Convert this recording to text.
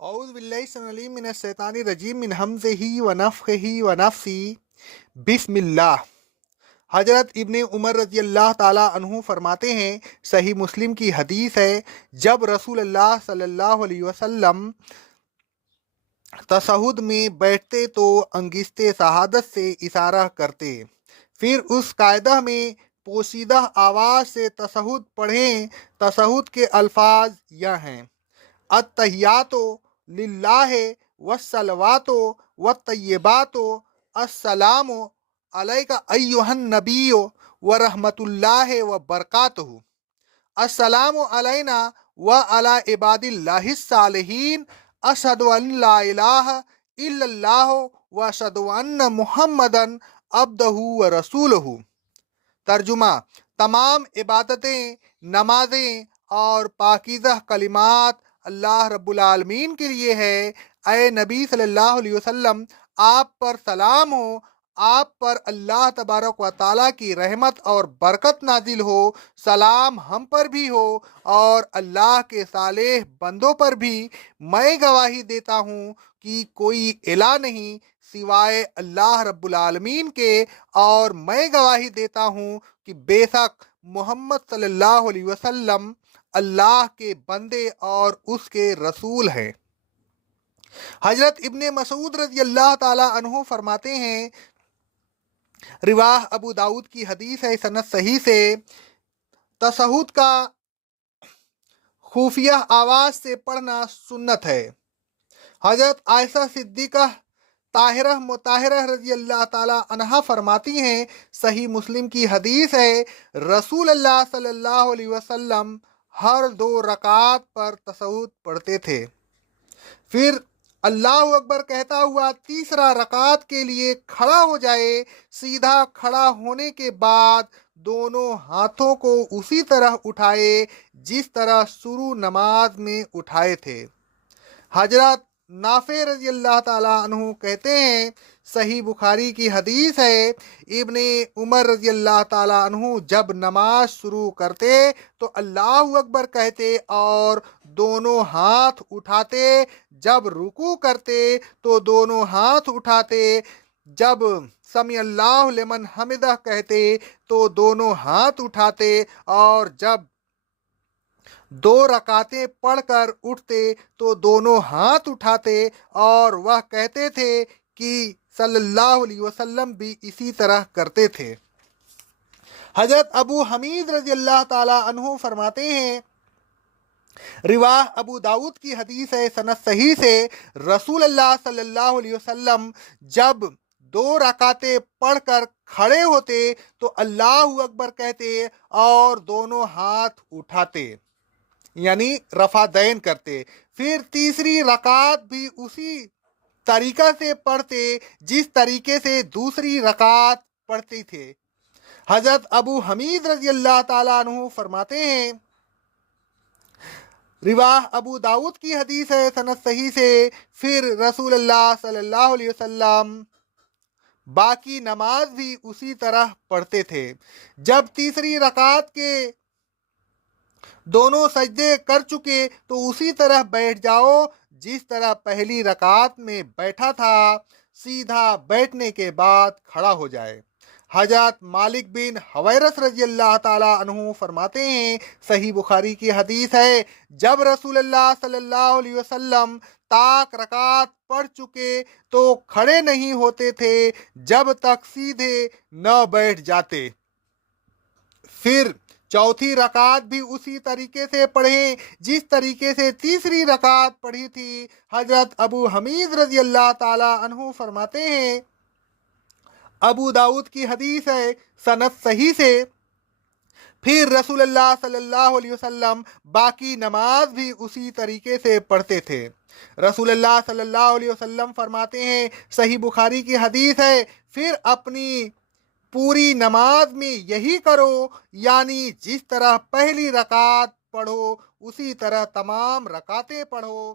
اعوذ باللہ السمیع العلیم من الشیطان الرجیم من ہمزہ ونفخہ ونفسی بسم اللہ۔ حضرت ابن عمر رضی اللہ تعالیٰ عنہ فرماتے ہیں، صحیح مسلم کی حدیث ہے، جب رسول اللہ صلی اللہ علیہ وسلم تشہد میں بیٹھتے تو انگشت شہادت سے اشارہ کرتے، پھر اس قاعدہ میں پوشیدہ آواز سے تشہد پڑھیں۔ تشہد کے الفاظ یہ ہیں: التحیات للہ والصلوات والطیبات، السلام علیک ایھا النبی ورحمۃ اللہ وبرکاتہ، السلام علینا وعلی عباد اللہ الصالحین، اشہد ان لا الہ الا اللہ واشہد ان محمدً عبدہ ورسولہ۔ ترجمہ: تمام عبادتیں، نمازیں اور پاکیزہ کلمات اللہ رب العالمین کے لیے ہے۔ اے نبی صلی اللہ علیہ وسلم، آپ پر سلام ہو، آپ پر اللہ تبارک و تعالیٰ کی رحمت اور برکت نازل ہو، سلام ہم پر بھی ہو اور اللہ کے صالح بندوں پر بھی۔ میں گواہی دیتا ہوں کہ کوئی الہ نہیں سوائے اللہ رب العالمین کے، اور میں گواہی دیتا ہوں کہ بے شک محمد صلی اللہ علیہ وسلم اللہ کے بندے اور اس کے رسول ہیں۔ حضرت ابن مسعود رضی اللہ تعالیٰ عنہ فرماتے ہیں، رواہ ابو داؤد کی حدیث ہے، سند صحیح سے، تشہد کا خفیہ آواز سے پڑھنا سنت ہے۔ حضرت عائشہ صدیقہ طاہرہ مطہرہ رضی اللہ تعالیٰ عنہا فرماتی ہیں، صحیح مسلم کی حدیث ہے، رسول اللہ صلی اللہ علیہ وسلم ہر 2 رکعات پر تشہد پڑھتے تھے، پھر اللہ اکبر کہتا ہوا تیسرا رکعت کے لیے کھڑا ہو جائے۔ سیدھا کھڑا ہونے کے بعد دونوں ہاتھوں کو اسی طرح اٹھائے جس طرح شروع نماز میں اٹھائے تھے۔ حضرت نافع رضی اللہ تعالیٰ عنہ کہتے ہیں، صحیح بخاری کی حدیث ہے، ابن عمر رضی اللہ تعالیٰ عنہ جب نماز شروع کرتے تو اللہ اکبر کہتے اور دونوں ہاتھ اٹھاتے، جب رکوع کرتے تو دونوں ہاتھ اٹھاتے، جب سمیع اللہ لمن حمدہ کہتے تو دونوں ہاتھ اٹھاتے، اور جب 2 رکعتیں پڑھ کر اٹھتے تو دونوں ہاتھ اٹھاتے، اور وہ کہتے تھے کہ صلی اللہ علیہ وسلم بھی اسی طرح کرتے تھے۔ حضرت ابو حمید رضی اللہ تعالیٰ عنہ فرماتے ہیں، رواہ ابو داؤد کی حدیث ہے، سند صحیح سے، رسول اللہ صلی اللہ علیہ وسلم جب 2 رکعتیں پڑھ کر کھڑے ہوتے تو اللہ اکبر کہتے اور دونوں ہاتھ اٹھاتے، یعنی رفع دین کرتے، پھر تیسری رکعت بھی اسی طریقہ سے پڑھتے جس طریقے سے دوسری رکعت پڑھتے تھے۔ حضرت ابو حمید رضی اللہ تعالیٰ عنہ فرماتے ہیں، رواہ ابو داؤد کی حدیث ہے، سند صحیح سے، پھر رسول اللہ صلی اللہ علیہ وسلم باقی نماز بھی اسی طرح پڑھتے تھے۔ جب تیسری رکعت کے دونوں سجدے کر چکے تو اسی طرح بیٹھ جاؤ جس طرح پہلی رکعت میں بیٹھا تھا، سیدھا بیٹھنے کے بعد کھڑا ہو جائے۔ حضرت مالک بن حویرث رضی اللہ تعالیٰ عنہ فرماتے ہیں، صحیح بخاری کی حدیث ہے، جب رسول اللہ صلی اللہ علیہ وسلم تاک رکعت پڑھ چکے تو کھڑے نہیں ہوتے تھے جب تک سیدھے نہ بیٹھ جاتے، پھر چوتھی رکعت بھی اسی طریقے سے پڑھیں جس طریقے سے تیسری رکعت پڑھی تھی۔ حضرت ابو حمید رضی اللہ تعالیٰ عنہ فرماتے ہیں، ابو داؤد کی حدیث ہے، سند صحیح سے، پھر رسول اللہ صلی اللہ علیہ وسلم باقی نماز بھی اسی طریقے سے پڑھتے تھے۔ رسول اللہ صلی اللہ علیہ وسلم فرماتے ہیں، صحیح بخاری کی حدیث ہے، پھر اپنی پوری نماز میں یہی کرو، یعنی جس طرح پہلی رکعت پڑھو اسی طرح تمام رکعتیں پڑھو۔